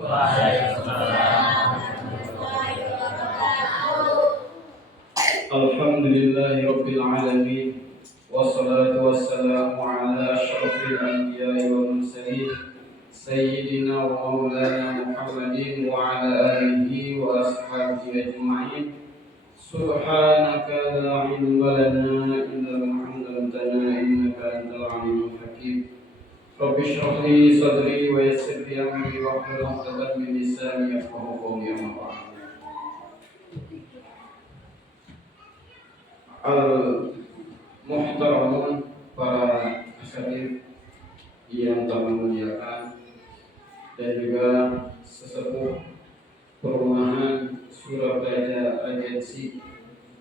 Waalaikumsalam. Alhamdulillahi Rabbil Alamin. Wassalatu wassalamu ala asyrafil anbiya'i wal mursalin Sayyidina wa maulana Muhammadin wa ala alihi wa ashabihi ajma'in. Subhanaka la ilma lana illa ma 'allamtana innaka antal alimul hakim. Rabbi shrah li sadri wa yassir li amri wahlul 'uqdatam min lisani yafqahu qawli. Amma ba'd. Al-muhtaramun, para hadirin yang kami muliakan, dan juga sesepuh perumahan Surabaya Agensi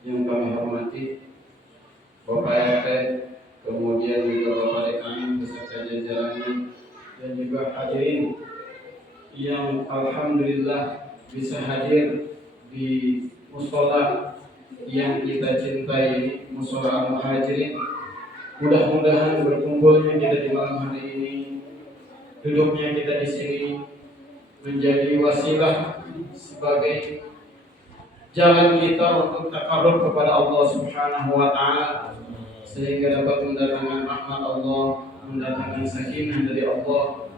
yang kami hormati, Bapak RT, kemudian juga Bapak Dekan beserta jajarannya, dan juga hadirin yang alhamdulillah bisa hadir di mushola yang kita cintai, mushola Al-Muhajirin. Mudah-mudahan berkumpulnya kita di malam hari ini, duduknya kita di sini menjadi wasilah sebagai jalan kita untuk takarrub kepada Allah Subhanahu wa taala, sehingga dapat mendatangkan rahmat Allah, mendatangkan sakinah dari Allah,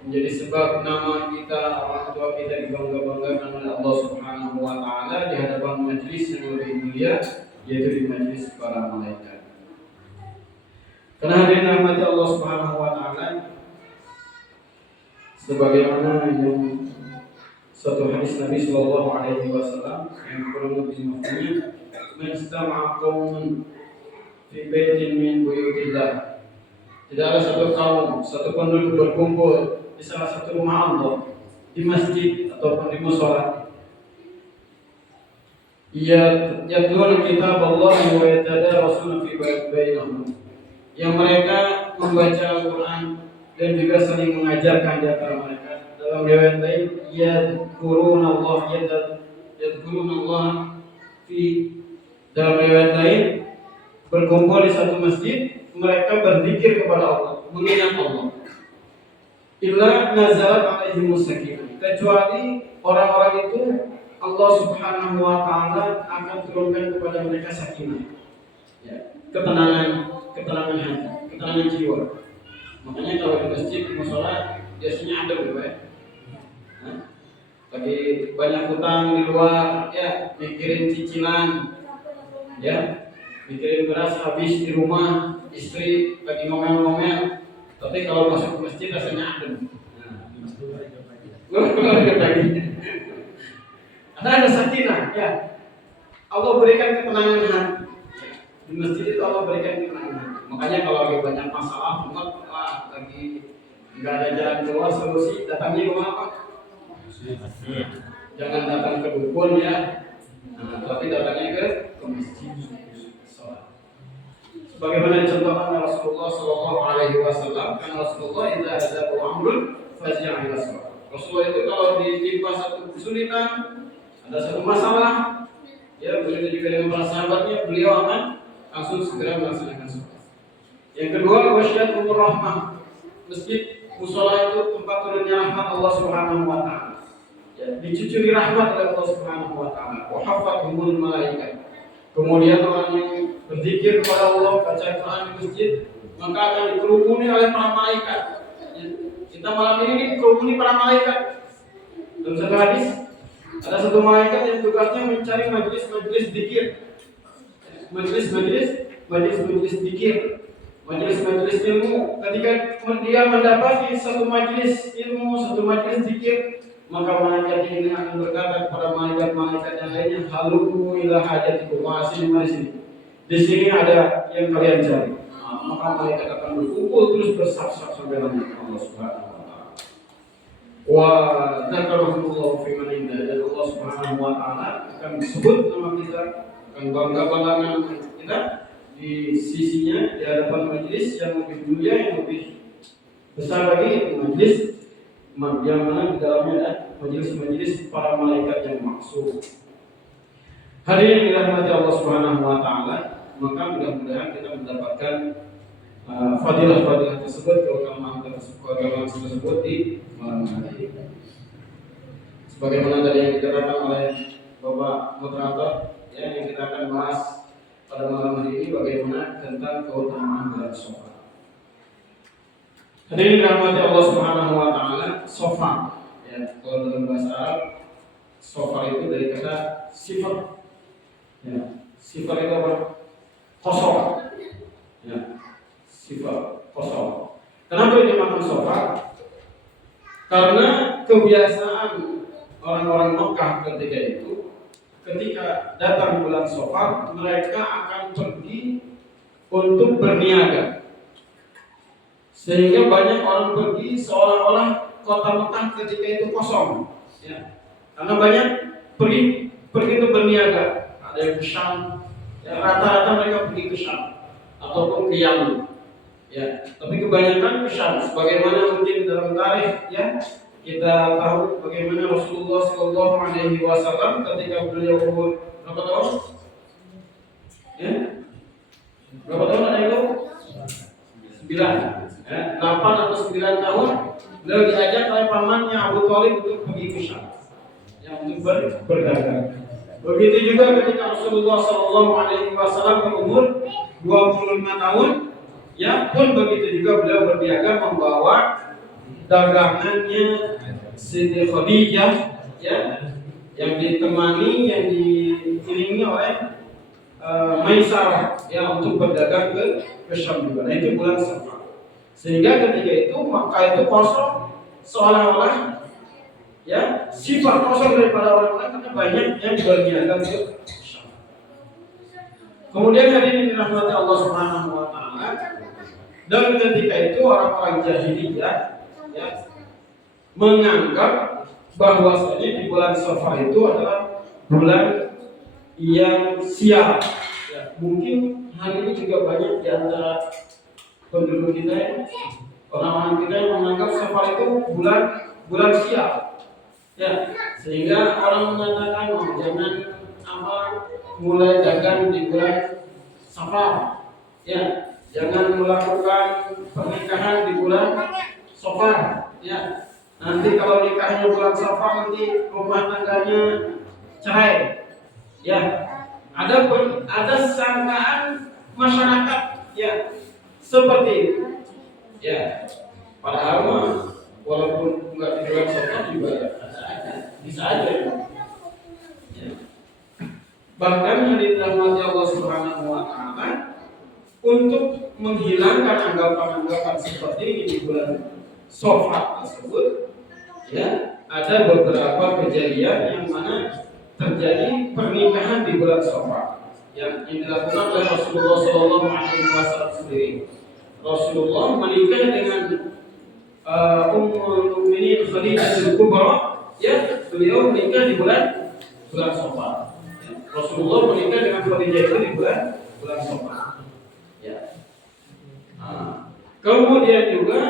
menjadi sebab nama kita, orang tua kita dibangga-banggakan oleh Allah Subhanahu wa taala di hadapan majelis yang lebih mulia, yaitu di majelis para malaikat. Karena hadirin rahmati Allah Subhanahu wa taala, sebagaimana yang satu hadis Nabi sallallahu alaihi wasallam yang kurang lebih mafhumnya, "Majtama'a qaumun fi baitin min buyutillah." Tidak ada satu kaum, satu penduduk berkumpul di salah satu rumah Allah, di masjid ataupun di mushola, yatluna kitab Allah wa yatadarasuna fi bainahum, yang mereka membaca Al-Quran dan juga saling mengajarkan di antara mereka. Dalam riwayat lain, yadhkuruna Allah fi, dalam riwayat lain, berkumpul di satu masjid, mereka berzikir kepada Allah, mengingat Allah. Illa nazalat alaihimus sakinah, kecuali orang-orang itu Allah Subhanahu wa taala akan turunkan kepada mereka sakinah, ya, ketenangan hati, ketenangan jiwa. Makanya kalau di masjid, di mushola biasanya ada ya. Lagi banyak hutang di luar, ya, mikirin cicilan, ya, mikirin beras habis di rumah, istri lagi ngomel-ngomel. Tapi kalau masuk ke masjid rasanya adem. Ada sakinah, ya. Allah berikan ketenangan hati. Di masjid itu Allah berikan ketenangan hati. Makanya kalau lagi banyak masalah, lagi nggak ada jalan keluar, solusi datangnya ke mana, Pak? Jangan datang ke dukun, ya. Tapi datangnya ke masjid. Bagaimana dicontohkan oleh Rasulullah Sallallahu Alaihi Wasallam, karena Rasulullah idza hadahu amrun faz'a ila shalah. Rasulullah itu kalau ditimpa satu kesulitan, ada satu masalah, ya, begitu juga dengan para sahabatnya, beliau akan langsung segera melaksanakan sholat. Yang kedua, wasyiatul rahmah. Masjid, mushola itu tempat turunnya rahmat Allah Subhanahu wa taala. Ya, dicucuri rahmat oleh Allah Subhanahu wa taala. Wa hafathumul malaikat. Kemudian orang yang berzikir kepada Allah, baca Quran di masjid, maka akan dikerumuni oleh para malaikat. Ya, kita malam ini dikerumuni para malaikat. Dalam satu hadis, ada satu malaikat yang tugasnya mencari majelis-majelis zikir, majelis-majelis zikir, majelis-majelis ilmu. Ketika dia mendapati satu majelis ilmu, satu majelis zikir, maka malaikat ini akan berkata kepada malaikat-malaikat yang lainnya, halumu ila hajatikum, sini. Di sini ada yang kalian cari. Maka malaikat akan berkumpul terus bersab-sab sampai Allah Subhanahu wa taala. Wa dzakarahullahu fi man inda, dan Allah Subhanahu wa taala akan sebut nama kita, akan bangga-banggakan kita di sisinya, di hadapan majelis yang lebih mulia, yang lebih besar lagi, majelis yang mana di dalamnya ada majelis-majelis para malaikat yang maksud. Hadirin dirahmati Allah Subhanahu wa taala, maka mudah-mudahan kita mendapatkan fadilah-fadilah tersebut, keutamaan tersebut di malam hari ini. Sebagaimana tadi yang dikatakan oleh Bapak moderator, ya, yang kita akan bahas pada malam hari ini bagaimana tentang keutamaan dalam sholat. Hadirin rahmati Allah Subhanahu wa taala, sofa, ya, kalau dalam bahasa Arab sofa itu dari kata sifat. Ya, sifat itu apa? Kosong. Ya, sifat kosong. Kenapa dinamakan sofa? Karena kebiasaan orang-orang Mekah ketika itu, ketika datang bulan Safar, mereka akan pergi untuk berniaga. Sehingga banyak orang pergi seolah-olah kota Mekah ketika itu kosong. Ya. Karena banyak pergi untuk berniaga. Ada yang ke Syam, ya, rata-rata mereka pergi ke Syam ataupun ke Yaman. Ya, tapi kebanyakan ke Syam. Sebagaimana mungkin dalam tarikh, ya, kita tahu bagaimana Rasulullah Shallallahu Alaihi Wasallam ketika beliau umur berapa tahun? Ya, berapa tahun ada itu? 9, ya, 8 atau 9 tahun. Beliau diajak oleh pamannya Abu Thalib untuk pergi ke Syam, yang untuk berdagang. Begitu juga ketika Rasulullah Shallallahu Alaihi Wasallam berumur 25 tahun, ya, pun begitu juga beliau berniaga membawa dagangannya Siti Khadijah, ya, yang ditemani, yang diiringi oleh Maisarah, ya, untuk berdagang ke Syam juga. Nah, itu bulan Safar. Sehingga ketika itu Makkah itu kosong, seolah-olah, ya, sifat kosong daripada orang-orang karena banyak yang berniaga ke Syam. Kemudian hadirin dirahmati Allah Subhanahu wa taala, dan ketika itu orang-orang jahiliyah, ya, menganggap bahwasanya di bulan Safar itu adalah bulan yang sial. Ya, mungkin hari ini juga banyak di antara penduduk kita, ya, orang-orang kita yang menganggap Safar itu bulan sial. Ya, sehingga orang mengatakan, oh, jangan mulai dagang di bulan Safar. Ya, jangan melakukan pernikahan di bulan Safar. Ya, nanti kalau nikahnya bulan Safar nanti rumah tangganya cerai. Ya, ada sangkaan masyarakat, ya, seperti itu. Ya, padahal walaupun nggak di bulan Safar juga bisa aja. Ya. Bahkan hadirin rahmati Allah Subhanahu wa taala, untuk menghilangkan anggapan-anggapan seperti ini di bulan Safar tersebut, ya, ada beberapa kejadian yang mana terjadi pernikahan di bulan Safar yang dilakukan oleh Rasulullah Shallallahu Alaihi Wasallam sendiri. Rasulullah menikah dengan Ummul Mukminin Khadijah Al-Kubra, ya, beliau menikah di bulan Safar. Ya, Rasulullah menikah dengan Khadijah itu di bulan Safar. Ya. Kemudian juga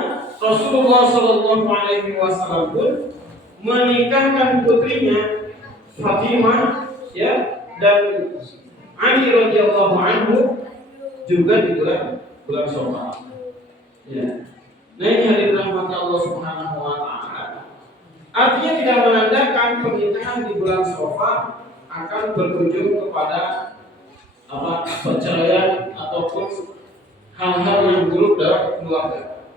Rasulullah Shallallahu Alaihi Wasallam pun menikahkan putrinya Fatimah, ya, dan Ali radhiyallahu anhu juga di bulan Safar. Ya. Nah, ini hadirin rahmati Allah Subhanahu wa taala. Artinya tidak menandakan pernikahan di bulan Safar akan berujung kepada perceraian ataupun hal-hal yang buruk dalam keluarga.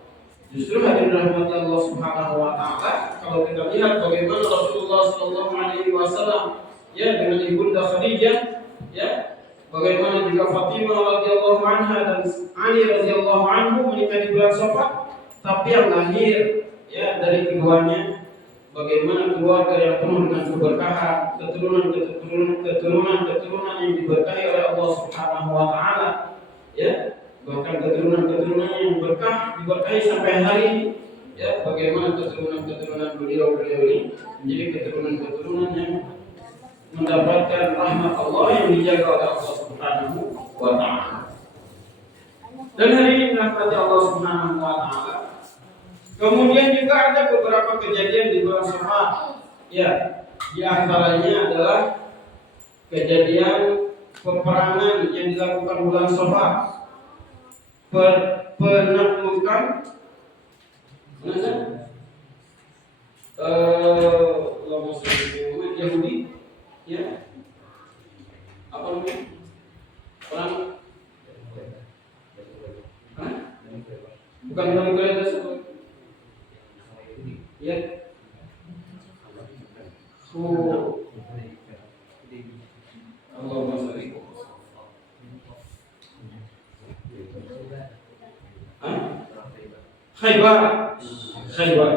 Justru hadirin rahmati Allah Subhanahu wa taala, kalau kita lihat bagaimana Rasulullah Shallallahu Alaihi Wasallam, ya, dengan ibunda Khadijah, ya, bagaimana juga Fatimah radhiyallahu anha dan Ali radhiyallahu anhu menikah di bulan Safar, tapi yang lahir, ya, dari keduanya bagaimana keluarga yang penuh dengan keberkahan, keturunan yang diberkahi oleh Allah Subhanahu wa taala, ya, bahkan keturunan yang berkah diberkahi sampai hari ini, ya, bagaimana keturunan beliau ini menjadi keturunan yang mendapatkan rahmat Allah yang dijaga oleh Allah Subhanahu wa taala. Dan hari ini rahmat Allah Subhanahu wa taala. Kemudian juga ada beberapa kejadian di bulan Safar. Ya, di antaranya adalah kejadian peperangan yang dilakukan bulan Safar. Penaklukan Oh, Allahumma sholli. Khaybar. Khaybar.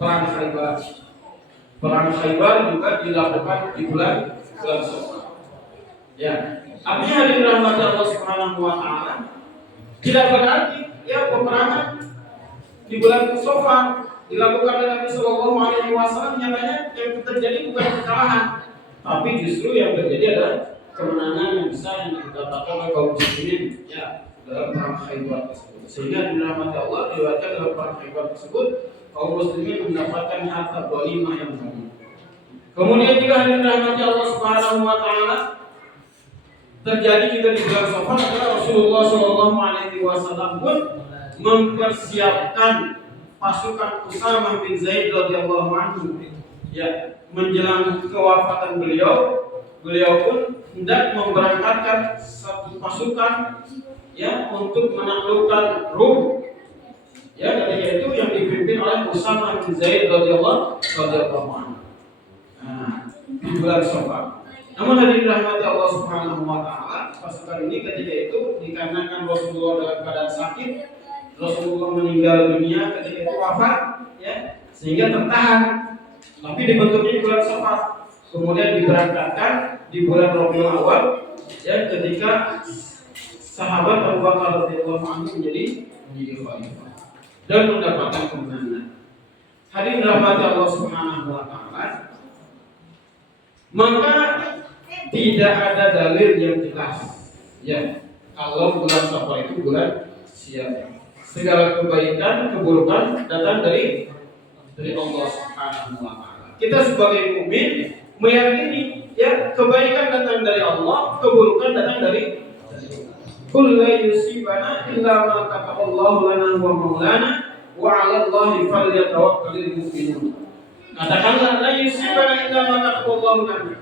Perang Khaybar. Perang Khaybar juga dilakukan di bulan Safar. Ya, artinya hadirin rahmati Allah Subhanahu wa taala, tidak berarti ya peperangan di bulan Safar dilakukan oleh Nabi Sallallahu Alaihi Wasallam nyatanya yang terjadi bukan kekalahan, tapi justru yang terjadi adalah kemenangan yang besar yang didapatkan oleh kaum muslimin ya dalam perang Khaybar tersebut. Sehingga dirahmati Allah diriwayatkan dalam perang Khaybar tersebut kaum muslimin mendapatkan harta ghanimah yang banyak. Kemudian juga hadirin rahmati Allah Subhanahu wa taala, terjadi juga di bulan Safar adalah Rasulullah Shallallahu Alaihi Wasallam pun mempersiapkan pasukan Usamah bin Zaid radhiyallahu anhu ya menjelang kewafatan beliau pun hendak memberangkatkan satu pasukan ya untuk menaklukkan Rum ya ketika itu yang dipimpin oleh Usamah bin Zaid radhiyallahu anhu. Nah, di bulan Safar. Namun hadirin rahmati Allah Subhanahu wa taala, pasukan ini ketika itu dikarenakan Rasulullah dalam keadaan sakit, Rasulullah meninggal dunia ketika itu wafat ya, sehingga tertahan. Tapi dibentuknya di bulan Safar. Kemudian diberangkatkan di bulan Rabiul Awal ya ketika sahabat Abu Bakar radhiyallahu anhu menjadi khalifah dan mendapatkan kemenangan. Hadirin rahmati Allah Subhanahu wa taala, maka tidak ada dalil yang jelas ya kalau bulan Safar itu bulan siap. Segala kebaikan, keburukan datang dari Allah Subhanahu wa taala. Kita sebagai mukmin meyakini ya kebaikan datang dari Allah, keburukan datang dari Qul la yusibana illa ma kataballahu lana wa maulana wa 'ala Allahi falyatawakkalul mu'minun. Katakanlah la yusibana illa ma kataballahu lana.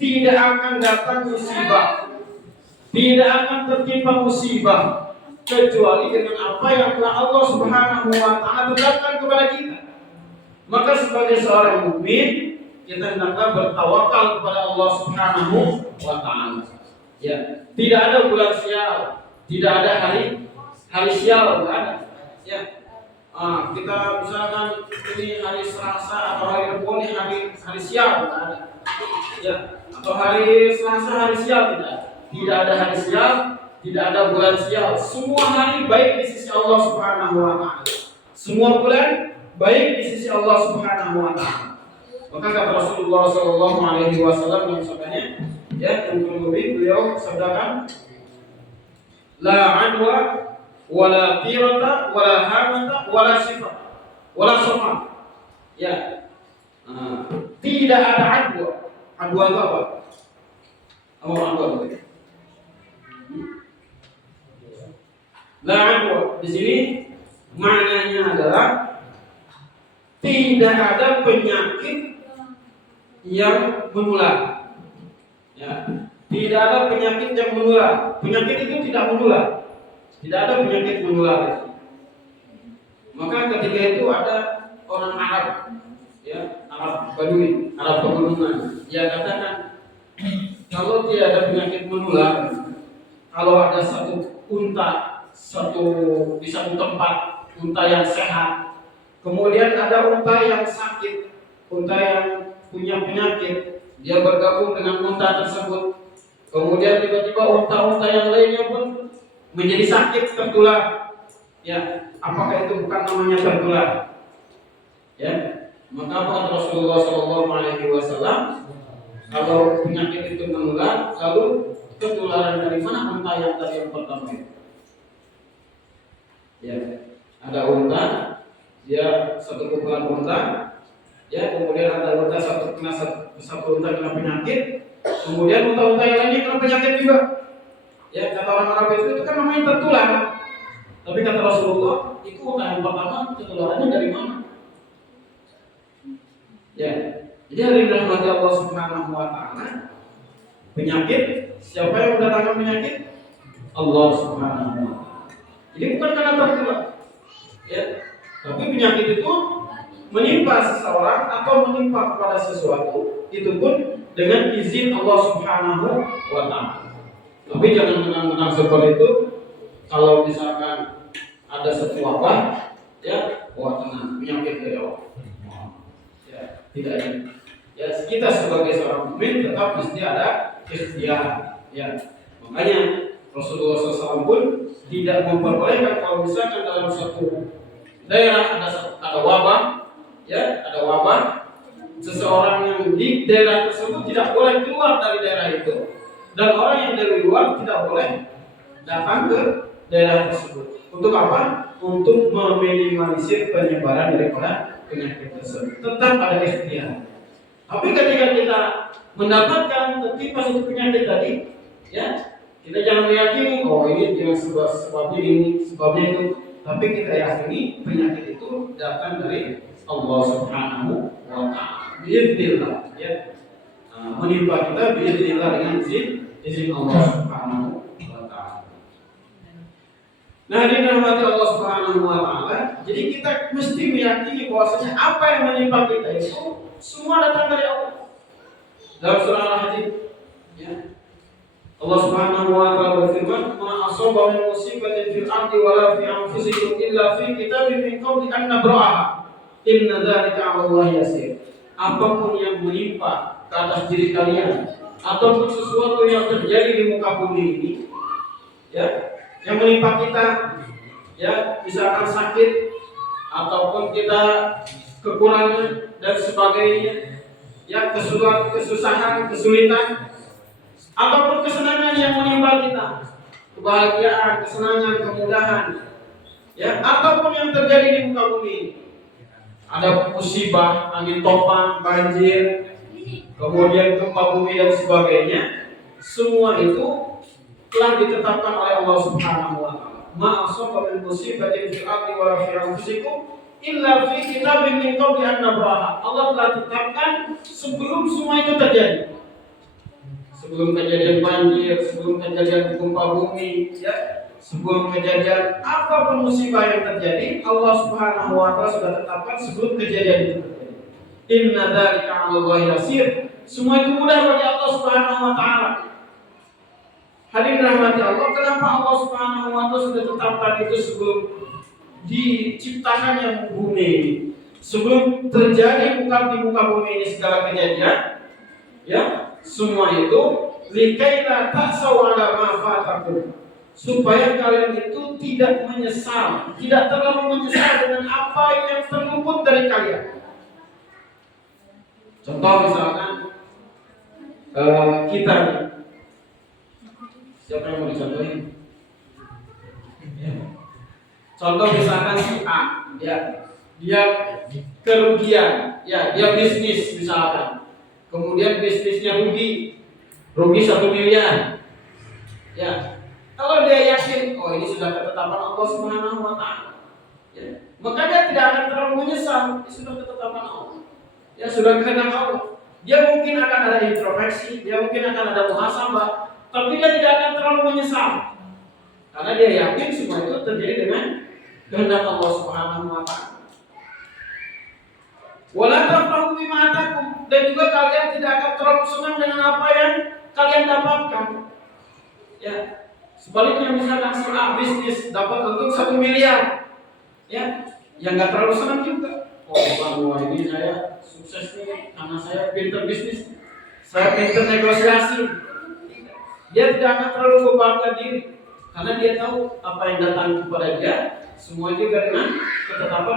Tidak akan datang musibah, tidak akan tertimpa musibah kecuali dengan apa yang telah Allah Subhanahu wa taala tetapkan kepada kita. Maka sebagai seorang mukmin kita hendaklah bertawakal kepada Allah Subhanahu wa taala. Ya, tidak ada bulan sial, tidak ada hari sial, tidak ada. Ya. Kita misalkan ini hari Selasa atau hari Rabu ini hari sial, tidak ada. Ya, atau hari Selasa hari sial tidak. Tidak ada hari sial, tidak ada bulan sial. Semua hari baik di sisi Allah Subhanahu wa taala. Semua bulan baik di sisi Allah Subhanahu wa taala. Maka kata Rasulullah sallallahu alaihi wasallam yang sabdanya, ya, yang lebih beliau sabdakan, la adwa wala tirata wala hamata wala sifat wala safar. Ya. Tidak ada adwa. Adwa itu apa? Apa adwa itu? La adwa di sini maknanya adalah tidak ada penyakit yang menular. Ya, tidak ada penyakit yang menular. Penyakit itu tidak menular. Tidak ada penyakit menular. Maka ketika itu ada orang Arab, ya, Arab Badui, Arab pegunungan, dia katakan kalau tidak ada penyakit menular, kalau ada satu unta di satu tempat, unta yang sehat, kemudian ada unta yang sakit, unta yang punya penyakit, dia bergabung dengan unta tersebut. Kemudian tiba-tiba unta-unta yang lainnya pun menjadi sakit, tertular. Ya, apakah itu bukan namanya tertular? Ya, maka apa kata Rasulullah SAW? Kalau penyakit itu menular, lalu ketularan dari mana unta yang tadi yang pertama itu? Ya, ada unta, dia satu kumpulan unta. Ya, kemudian ada unta satu unta kena penyakit, kemudian unta-unta yang lainnya kena penyakit juga. Ya, kata orang Arab itu kan namanya tertular. Tapi kata Rasulullah, itu unta yang pertama ketularannya dari mana? Ya, jadi hari rahmat Allah Subhanahu wa taala, penyakit siapa yang mendatangkan penyakit? Allah Subhanahu wa taala. Jadi bukan karena tertular. Ya, tapi penyakit itu menimpa seseorang atau menimpa kepada sesuatu, itu pun dengan izin Allah Subhanahu wa Ta'ala. Tapi jangan menang-menang seperti itu. Kalau misalkan ada satu wabah, ya, tenang, penyakit dari Allah. Ya, tidak ada. Ya, kita sebagai seorang mukmin tetap mesti ada ikhtiar. Ya, makanya Rasulullah SAW pun tidak memperbolehkan kalau misalkan dalam satu daerah ada wabah, ya, ada wabah, seseorang yang di daerah tersebut tidak boleh keluar dari daerah itu, dan orang yang dari luar tidak boleh datang ke daerah tersebut. Untuk apa? Untuk meminimalisir penyebaran daripada penyakit tersebut. Tetap ada ikhtiar. Tapi ketika kita mendapatkan tertimpa suatu penyakit tadi, ya, kita jangan meyakini ini dengan sebabnya ini, sebabnya itu. Tapi kita yakini penyakit itu datang dari Allah Subhanahu wa Ta'ala. Biiznillah, ya. Menimpa kita biiznillah dengan izin Allah Subhanahu wa Ta'ala. Nah, ini rahmati Allah Subhanahu wa Ta'ala. Jadi kita mesti meyakini bahwasanya apa yang menimpa kita itu semua datang dari Allah. Dalam surah Al-Hadid, ya, Allah Subhanahu wa Ta'ala berfirman, "Ma asaba min musibatin fil ardi wala fi anfusikum illa fi kitabin min qabli an nabra'aha. Inna dzalika 'ala Allah yasir." Apapun yang menimpa ke atas diri kalian ataupun sesuatu yang terjadi di muka bumi ini, ya, yang menimpa kita, ya, misalkan sakit ataupun kita kekurangan dan sebagainya, ya, kesusahan, kesulitan, ataupun kesenangan yang menimpa kita, kebahagiaan, kesenangan, kemudahan, ya, ataupun yang terjadi di muka bumi, ada musibah, angin topan, banjir, kemudian gempa bumi dan sebagainya, semua itu telah ditetapkan oleh Allah Subhanahu wa Ta'ala. Ma asaba min musibatin fil ardi wa fi anfusikum illa fi kitabin min qabli an nabraha. Allah telah tetapkan sebelum semua itu terjadi. Sebelum kejadian banjir, sebelum kejadian gempa bumi, ya, sebelum kejadian apapun musibah yang terjadi, Allah Subhanahu wa Ta'ala sudah tetapkan sebelum kejadian itu terjadi. Inna dzalika 'ala Allah yasir. Semua itu mudah bagi Allah Subhanahu wa Ta'ala. Hadirin rahmati Allah, kenapa Allah Subhanahu wa Ta'ala sudah tetapkan itu sebelum diciptakannya bumi ini, sebelum terjadi di muka bumi ini segala kejadian, ya, semua itu likaila ta'saw 'ala ma fatakum, supaya kalian itu tidak menyesal, tidak terlalu menyesal dengan apa yang terluput dari kalian. Contoh misalkan kita nih, siapa yang mau dicontohin? Contoh misalkan si A, ya, dia kerugian, ya, dia bisnis misalkan, kemudian bisnisnya rugi 1 miliar, ya. Kalau dia yakin, ini sudah ketetapan Allah Subhanahu wa Ta'ala, ya, maka dia tidak akan terlalu menyesal. Ini sudah ketetapan Allah, ya, sudah kehendak Allah. Dia mungkin akan ada introspeksi, dia mungkin akan ada muhasabah, tapi dia tidak akan terlalu menyesal, karena dia yakin semua itu terjadi dengan kehendak Allah Subhanahu wa Ta'ala. Wala tafrahu bima atakum, dan juga kalian tidak akan terlalu senang dengan apa yang kalian dapatkan. Ya, sebaliknya misalkan si A bisnis dapat untung 1 miliar, ya, yang nggak terlalu senang juga. Ini saya sukses nih karena saya pintar bisnis, saya pintar negosiasi. Dia tidak akan terlalu berbangga diri, karena dia tahu apa yang datang kepada dia semua itu karena ketetapan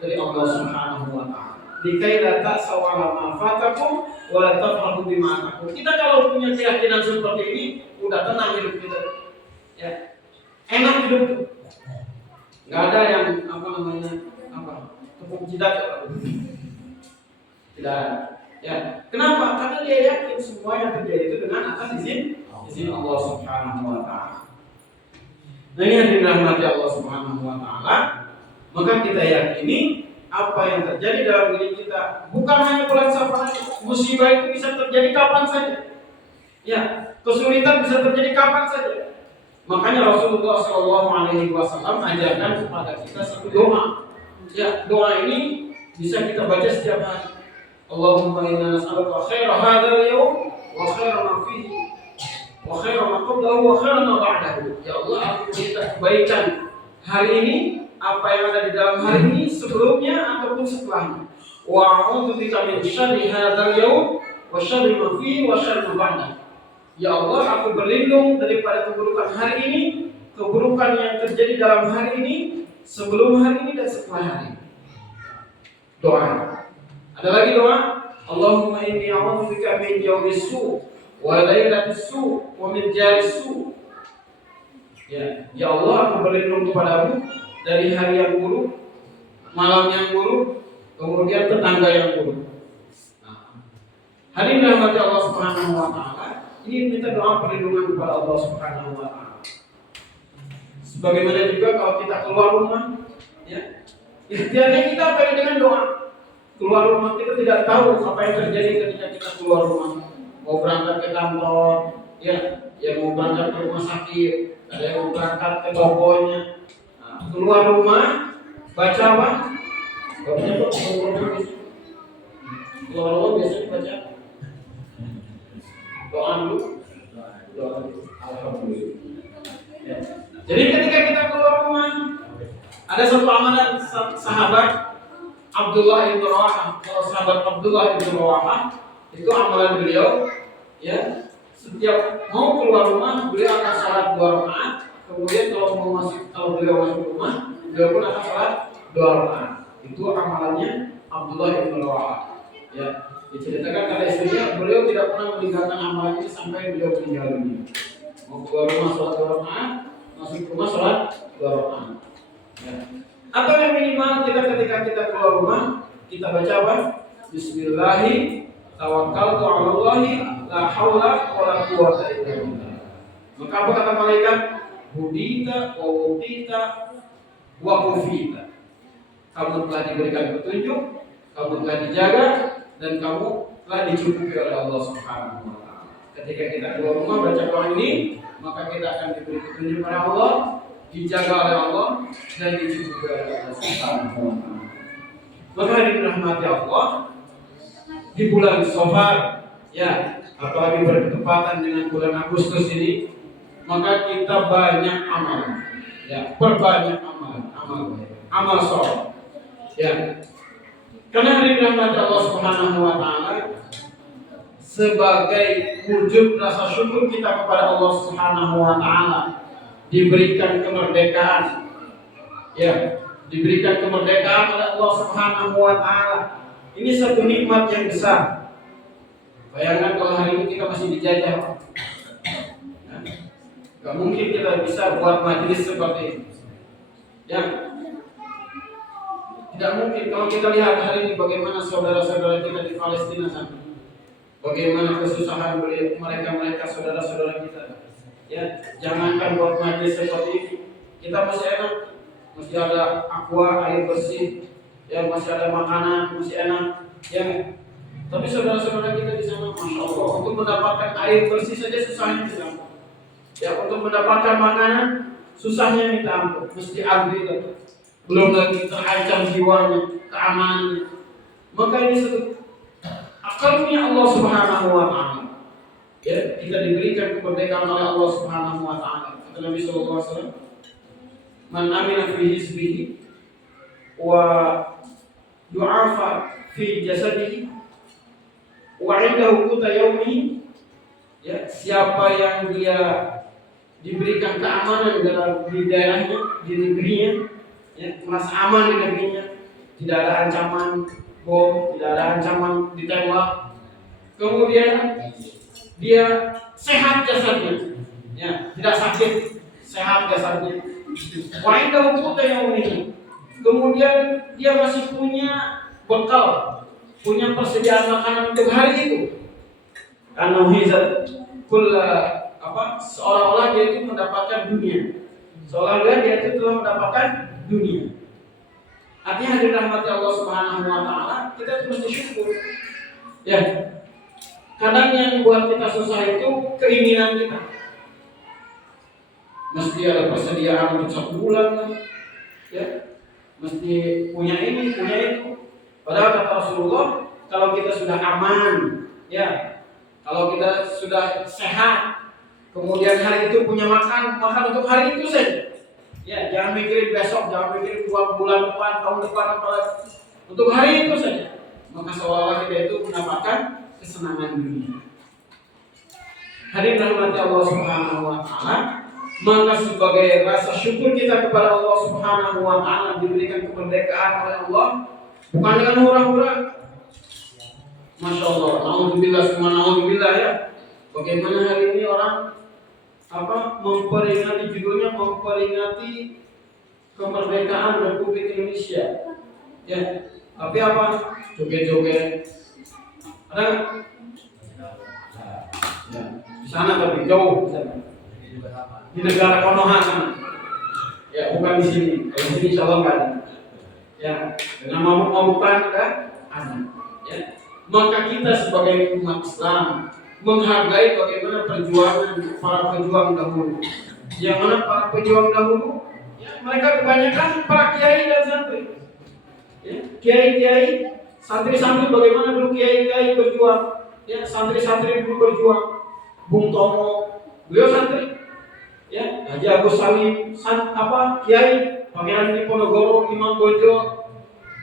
dari Allah Subhanahu wa Ta'ala. Dikaila ta'saw 'ala ma fatakum wa la tafrahu bima atakum. Kita kalau punya keyakinan seperti ini, udah tenang hidup kita, ya, enak hidup. Nggak ada yang tepuk jidat, tidak ada. Ya, kenapa? Karena dia yakin semua yang terjadi itu dengan atas izin Allah Subhanahu wa Ta'ala. Nah, ini yang dirahmati Allah Subhanahu wa Ta'ala. Maka kita yakini apa yang terjadi dalam diri kita bukan hanya bulan Safar. Musibah itu bisa terjadi kapan saja, ya, kesulitan bisa terjadi kapan saja. Makanya Rasulullah SAW ajarkan kepada kita satu doa. Ya, doa ini bisa kita baca setiap hari. Allahumma inna nas'aluka khaira hadzal yawm wa khaira ma fihi wa khaira ma qablahu wa khaira ma ba'dahu. Ya Allah, aku minta kebaikan hari ini, apa yang ada di dalam hari ini, sebelumnya ataupun setelahnya. Wa a'udzu bika min syarri hadzal yawm wa syarri ma fihi wa syarri ma ba'dahu. Ya Allah, aku berlindung daripada keburukan hari ini, keburukan yang terjadi dalam hari ini, sebelum hari ini dan setelah hari ini. Doa. Ada lagi doa. Allahumma inni a'udzubika min yawmis su' wa lailatis su' wa min jaris su'. Ya Allah, aku berlindung kepadamu dari hari yang buruk, malam yang buruk, kemudian tetangga yang buruk. Hadirin rahmati Allah Subhanahu wa taala, ini minta doa perlindungan kepada Allah Subhanahu wa taala. Sebagaimana juga kalau kita keluar rumah, ya, ikhtiarnya kita apa dengan doa. Keluar rumah kita tidak tahu apa yang terjadi ketika kita keluar rumah. Mau berangkat ke kantor, ya, mau berangkat ke rumah sakit, ada yang mau berangkat ke tokonya. Nah, keluar rumah, baca apa? Keluar rumah biasanya baca doa dulu. Alhamdulillah. Ya. Jadi ketika kita keluar rumah, ada satu amalan sahabat Abdullah bin Rawahah. Kalau sahabat Abdullah bin Rawahah itu amalan beliau, ya, setiap mau keluar rumah beliau akan salat 2 rakaat. Kemudian kalau beliau masuk rumah, beliau pun akan salat 2 rakaat. Itu amalannya Abdullah bin Rawahah. Ya, diceritakan kata istrinya, beliau tidak pernah meninggalkan amalan ini sampai beliau meninggal dunia. Mau keluar rumah salat 2 rakaat, masuk rumah salat 2 rakaat. Ya. Atau yang minimal ketika kita keluar rumah, kita baca apa? Bismillahi tawakkaltu 'alallahi la haula wala quwwata illa billah. Maka apa kata malaikat? Hudita wa wutita wa kufita. Kamu telah diberikan petunjuk, kamu telah dijaga, dan kamu telah dicukupi oleh Allah Subhanahu wa taala. Ketika kita keluar rumah baca doa ini, maka kita akan diberi petunjuk oleh Allah, dijaga oleh Allah, dan dicukupi oleh Allah Subhanahu wa taala. Maka dirahmati Allah, di bulan Shafar, ya, apalagi bertepatan dengan bulan Agustus ini, maka kita banyak amal, ya, perbanyak amal soleh, ya. Karena dirahmati Allah Subhanahu wa taala, sebagai wujud rasa syukur kita kepada Allah Subhanahu wa taala, diberikan kemerdekaan, ya, diberikan kemerdekaan oleh Allah Subhanahu wa taala. Ini satu nikmat yang besar. Bayangkan kalau hari ini kita masih dijajah, ya, gak mungkin kita bisa buat majelis seperti ini, ya, tidak mungkin. Kalau kita lihat hari ini bagaimana saudara-saudara kita di Palestina sana, bagaimana kesusahan mereka saudara-saudara kita. Ya, jangankan buat majelis seperti ini, kita masih enak, masih ada aqua, air bersih, ya, masih ada makanan, masih enak, ya. Tapi saudara-saudara kita di sana, masya Allah, untuk mendapatkan air bersih saja susahnya minta ampun. Ya, untuk mendapatkan makanan susahnya minta ampun, mesti antri, belum lagi terancam jiwanya, keamanannya. Maka ini satu akarnya Allah Subhanahu wa taala. Ya, kita diberikan kemerdekaan oleh Allah Subhanahu wa taala. Kata Nabi sallallahu alaihi wasallam, "Man amina fi hizbihi wa du'afa fi jasadihi wa 'indahu quta yaumihi." Ya, siapa yang dia diberikan keamanan di daerahnya, di negerinya, ya, merasa aman di negerinya, tidak ada ancaman bom, tidak ada ancaman ditembak, kemudian dia sehat jasadnya, ya, tidak sakit, sehat jasadnya. Wa indahu quta yaumihi. Kemudian dia masih punya bekal, punya persediaan makanan untuk hari itu. Karena hizat seolah-olah dia itu mendapatkan dunia. Seolah-olah dia itu telah mendapatkan dunia. Artinya dirahmati Allah Subhanahu wa taala, kita itu mesti syukur. Ya. Kadang yang buat kita susah itu keinginan kita. Mesti ada persediaan untuk 1 bulan, ya. Mesti punya ini, punya itu. Padahal kata Rasulullah, kalau kita sudah aman, ya, kalau kita sudah sehat, kemudian hari itu punya makan untuk hari itu saja. Ya, jangan mikirin besok, jangan mikirin 2 bulan depan, tahun depan, apalagi untuk hari itu saja. Maka seolah-olah kita itu mendapatkan kesenangan dunia. Hadirin rahmati Allah Subhanahu wa taala, maka sebagai rasa syukur kita kepada Allah Subhanahu wa taala diberikan kemerdekaan oleh Allah, bukan dengan hura-hura. Masya Allah, alhamdulillah, semua alhamdulillah ya. Bagaimana hari ini orang memperingati, judulnya memperingati kemerdekaan Republik Indonesia. Ya, tapi joget-joget. Ada nggak? Ya, di sana tapi jauh di negara Konoha sana. Ya, bukan di sini. Kalau di sini insya Allah nggak ada. Ya, dengan mabuk-mabukan ada. Ya, maka kita sebagai umat Islam menghargai bagaimana perjuangan para pejuang dahulu. Yang mana para pejuang dahulu, ya, mereka kebanyakan para kiai dan santri. Ya, kiai-kiai, santri-santri bagaimana dulu kiai-kiai berjuang, ya, santri-santri dulu berjuang. Bung Tomo, beliau santri. Ya, Haji Agus Salim, kiai, Pangeran Diponegoro, Imam Bonjol,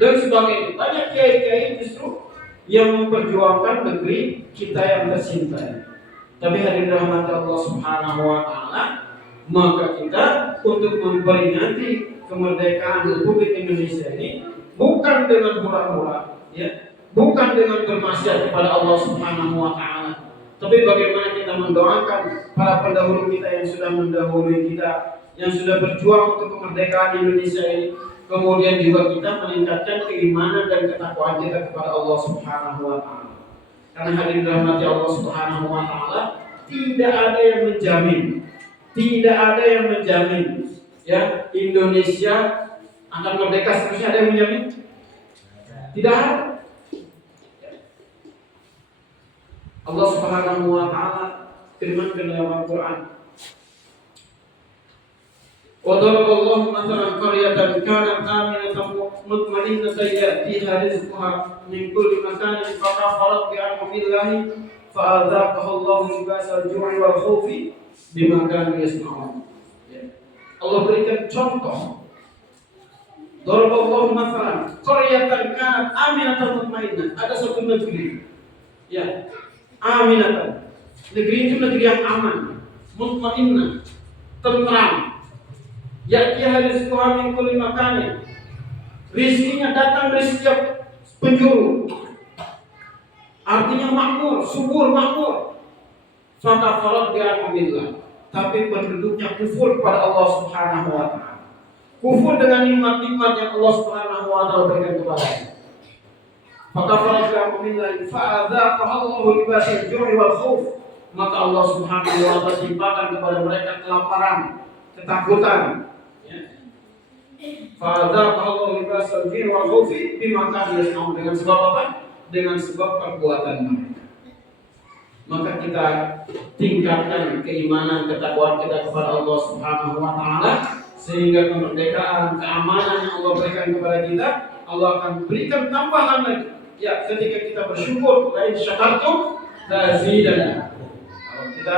dan sebagainya. Banyak kiai-kiai justru yang memperjuangkan negeri kita yang tercinta. Tapi hadirin rahmat Allah Subhanahu wa taala, maka kita untuk memperingati kemerdekaan Republik Indonesia ini bukan dengan hura-hura, ya, bukan dengan bermaksiat kepada Allah Subhanahu wa taala, tapi bagaimana kita mendoakan para pendahulu kita yang sudah mendahului kita, yang sudah berjuang untuk kemerdekaan Indonesia ini. Kemudian juga kita meningkatkan keimanan dan ketakwaan kita kepada Allah Subhanahu wa taala. Karena hadirin rahmati Allah Subhanahu wa taala, tidak ada yang menjamin ya Indonesia akan merdeka seterusnya. Ada yang menjamin? Tidak ada. Allah Subhanahu wa taala firmankan dalam Al-Qur'an, وضرب الله مثلا قرية كانت آمنة مطمئنة يأتيها رزقها من كل مكان فكفرت بأنعم الله فأذاقها الله لباس الجوع والخوف بما كانوا يصنعون. Allah berikan contoh. ضرب الله مثلا قرية كانت آمنة مطمئنة. Ada suatu negeri, ya, aminatan. Negeri itu negeri yang aman, mutmainnah, tentram. Ya'tiha rizquha min kulli makanin. Rizkinya datang dari setiap penjuru. Artinya makmur, subur, makmur. Fakafarat bi'anamillah. Tapi penduduknya kufur kepada Allah Subhanahu wa taala. Kufur dengan nikmat-nikmat yang Allah Subhanahu wa taala berikan kepadanya. Fakafarat bi'anamillah fa'adzaqaha Allahu libasal ju'i wal khauf. Maka Allah Subhanahu wa taala timpakan kepada mereka kelaparan, ketakutan. Fa'adzaqaha Allahu libasal ju'i wal khauf bima kanu yasnaun. Dengan sebab apa? Dengan sebab perbuatan mereka. Maka kita tingkatkan keimanan, ketakwaan kita kepada Allah Subhanahu wa taala, sehingga kemerdekaan, keamanan yang Allah berikan kepada kita, Allah akan berikan tambahan lagi. Ya, ketika kita bersyukur, la in syakartum lazidannakum. Kalau kita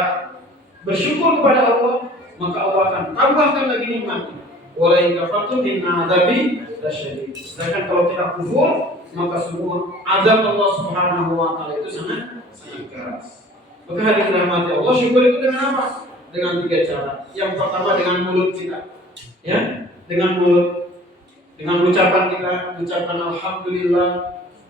bersyukur kepada Allah, maka Allah akan tambahkan lagi nikmatnya. Wa la in kafartum inna adzabi lasyadid. Sedangkan kalau kita kufur, maka semua azab Allah Subhanahu wa taala itu sangat keras. Maka hadirin rahmati Allah, syukur itu dengan apa? Dengan 3 cara. Yang pertama dengan mulut kita, ya, dengan mulut, dengan ucapan kita, ucapan alhamdulillah,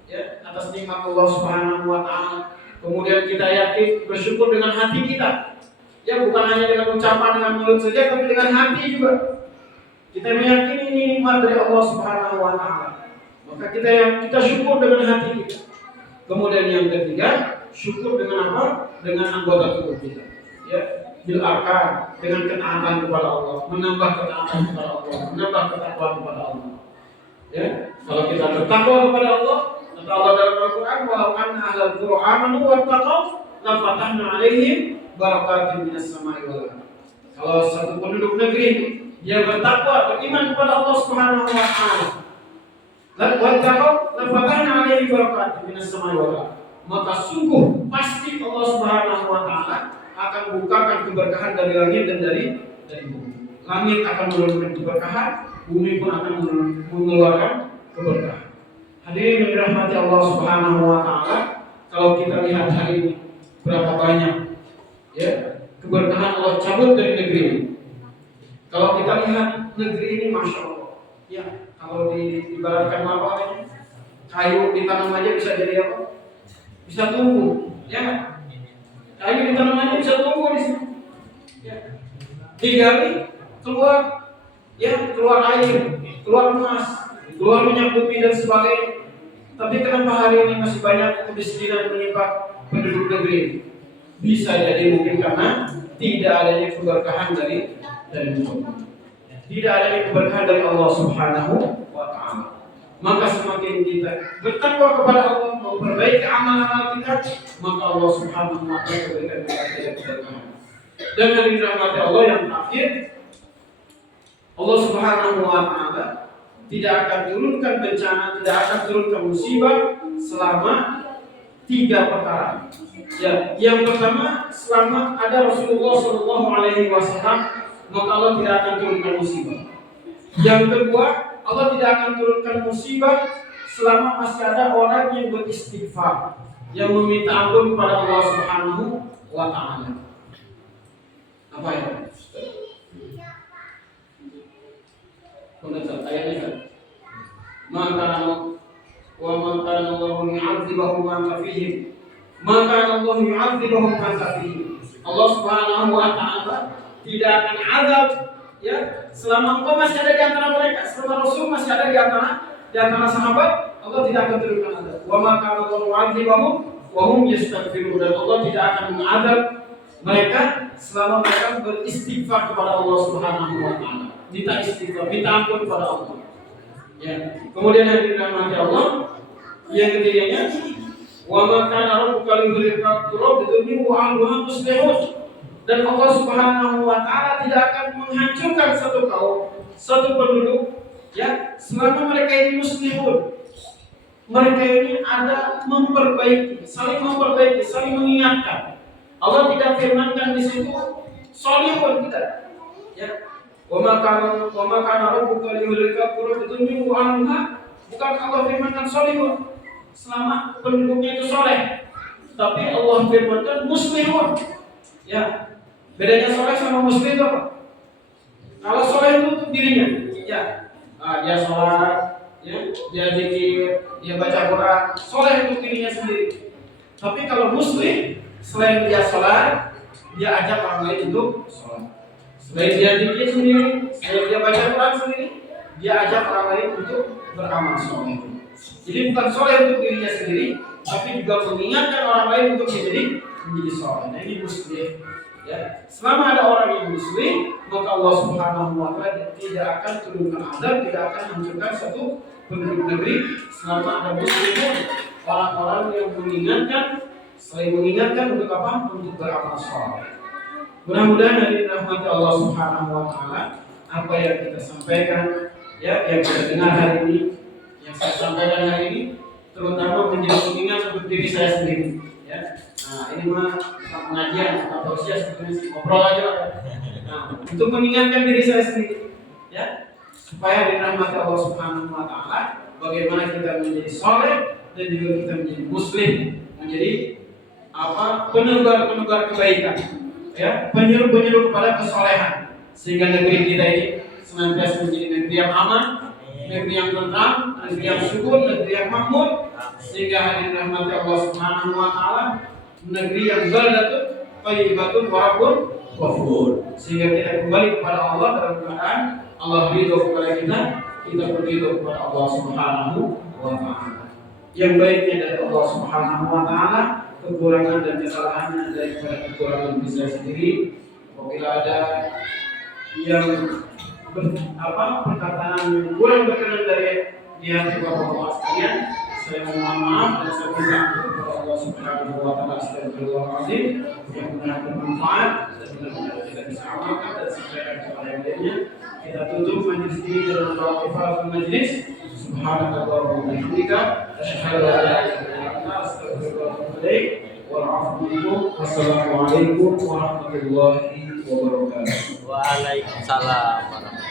ya, atas nikmat Allah Subhanahu wa taala. Kemudian kita yakin bersyukur dengan hati kita, ya, bukan hanya dengan ucapan dengan mulut saja, tapi dengan hati juga. Kita meyakini ini nikmat dari Allah Subhanahu wa taala. Maka kita syukur dengan hati kita. Kemudian yang ketiga, syukur dengan apa? Dengan anggota tubuh kita. Ya, bil arkan, dengan ketaatan kepada Allah, menambah ketaatan kepada Allah, menambah ketakwaan kepada Allah. Ya, kalau kita bertakwa kepada Allah, kata Allah dalam Al-Qur'an, "Wa anna ahlal qura amanu wattaqaw la fatahna 'alaihim barakatin minas sama'i wal ardh." Kalau satu penduduk negeri dia bertakwa, beriman kepada Allah Subhanahu wa taala, Wattaqau lafatahna alaihi barakatin minas samai wal ardh. Maka sungguh pasti Allah Subhanahu wa taala akan bukakan keberkahan dari langit dan dari bumi. Langit akan menurunkan keberkahan, bumi pun akan mengeluarkan keberkahan. Hadirin yang dirahmati Allah Subhanahu wa taala, kalau kita lihat hari ini berapa banyak ya keberkahan Allah cabut dari negeri ini. Kalau kita lihat negeri ini, masya Allah, ya kalau diibaratkan apa namanya, kayu ditanam aja bisa jadi apa? Bisa tumbuh, ya. Kayu ditanam aja bisa tumbuh di sini. Ya. Digali keluar, ya keluar air, keluar emas, keluar minyak bumi dan sebagainya. Tapi kenapa hari ini masih banyak kemiskinan menimpa penduduk negeri ini? Bisa jadi mungkin karena tidak adanya keberkahan dari Allah. Tidak adanya keberkahan dari Allah Subhanahu wa taala. Maka semakin kita bertakwa kepada Allah, memperbaiki amal-amal kita, maka Allah Subhanahu wa taala berikan keberkahan. Dan yang dirahmati Allah yang terakhir, Allah Subhanahu wa taala tidak akan turunkan bencana, tidak akan turunkan musibah selama 3 perkara. Ya, yang pertama, selama ada Rasulullah Shallallahu Alaihi Wasallam, maka Allah tidak akan turunkan musibah. Yang kedua, Allah tidak akan turunkan musibah selama masih ada orang yang beristighfar, yang meminta ampun kepada Allah Subhanahu wa taala. Apa ya? Pendapat ayatnya kan? Maka wa man kana Allahu yu'adzibahum wa anta fihim. Maka Allah yu'adzibahum wa anta fihim. Allah Subhanahu wa taala tidak akan azab ya selama engkau masih ada di antara mereka, selama Rasul masih ada di antara sahabat, Allah tidak akan turunkan azab. Wa ma kana Allahu yu'adzibahum wa hum yastaghfirun. Dan Allah tidak akan mengazab mereka selama mereka beristighfar kepada Allah Subhanahu wa taala. Minta istighfar, minta ampun kepada Allah. Ya. Kemudian yang dirahmati Allah, yang ketiganya, wa ma kana rabbuka liyuhlikal qura bidzulmi wa ahluha muslihun. Dan Allah Subhanahu wa taala tidak akan menghancurkan satu kaum, satu penduduk ya selama mereka ini muslihun. Mereka ini ada memperbaiki, saling mengingatkan. Allah tidak firmankan di situ sholihun tidak. Ya. Wa ma kana rabbuka liyuhlikal qura bidzulmi wa ahluha. Bukan Allah firmankan sholihun selama penduduknya itu soleh, tapi Allah firmankan muslihun. Ya. Bedanya soleh sama muslim itu apa? Kalau soleh itu untuk dirinya, ya, dia sholat, ya, dia zikir, dia baca Quran, soleh untuk dirinya sendiri. Tapi kalau muslim, selain dia sholat, dia ajak orang lain untuk sholat. Selain dia zikir sendiri, selain dia baca Quran sendiri, dia ajak orang lain untuk beramal soleh. Jadi bukan soleh untuk dirinya sendiri, tapi juga mengingatkan orang lain untuk menjadi soleh. Nah ini muslim. Ya, selama ada orang yang muslim, maka Allah Subhanahu wa taala tidak akan turunkan azab, tidak akan hancurkan satu penduduk negeri selama ada muslimun, orang-orang yang saling mengingatkan untuk apa? Untuk beramal saleh. Mudah-mudahan dari rahmat Allah Subhanahu wa taala apa yang kita sampaikan, ya, yang kita dengar hari ini, yang saya sampaikan hari ini, terutama menjadi pengingat untuk diri saya sendiri. Ya. Nah, ini mah pengajian atau tausiah sebenarnya ngobrol aja. Nah, untuk mengingatkan diri saya sendiri, ya, supaya dirahmati Allah Subhanahu wa taala, bagaimana kita menjadi soleh dan juga kita menjadi muslim, menjadi apa? Penebar kebaikan, ya, penyuruh kepada kesolehan, sehingga negeri kita ini senantiasa menjadi negeri yang aman, negeri yang tentram, negeri yang subur, negeri yang makmur, sehingga hadirin rahmati Allah Subhanahu wa taala, negeri yang baldatun thayyibatun wa rabbun ghafur, sehingga kita kembali kepada Allah dalam keadaan Allah ridho kepada kita berridho kepada Allah Subhanahu wa taala. Yang baiknya dari Allah Subhanahu wa taala, kekurangan dan kesalahannya daripada kekurangan diri saya sendiri. Apabila ada yang perkataan kurang berkenan dari hati bapak-bapak sekalian, saya mohon maaf dan saya minta kepada Allah Subhanahu wa taala astagfirullahaladzim yang benar bermanfaat dan benar-benar kita bisa amalkan dan sampaikan kepada yang lainnya. Kita tutup majelis ini dengan doa kifaratul majelis. Subhanakallahumma wa bihamdika asyhadu an la ilaha illa anta astaghfiruka wa atubu ilaik. Wassalamualaikum warahmatullahi wabarakatuh. Waalaikumsalam warahmatullahi wabarakatuh.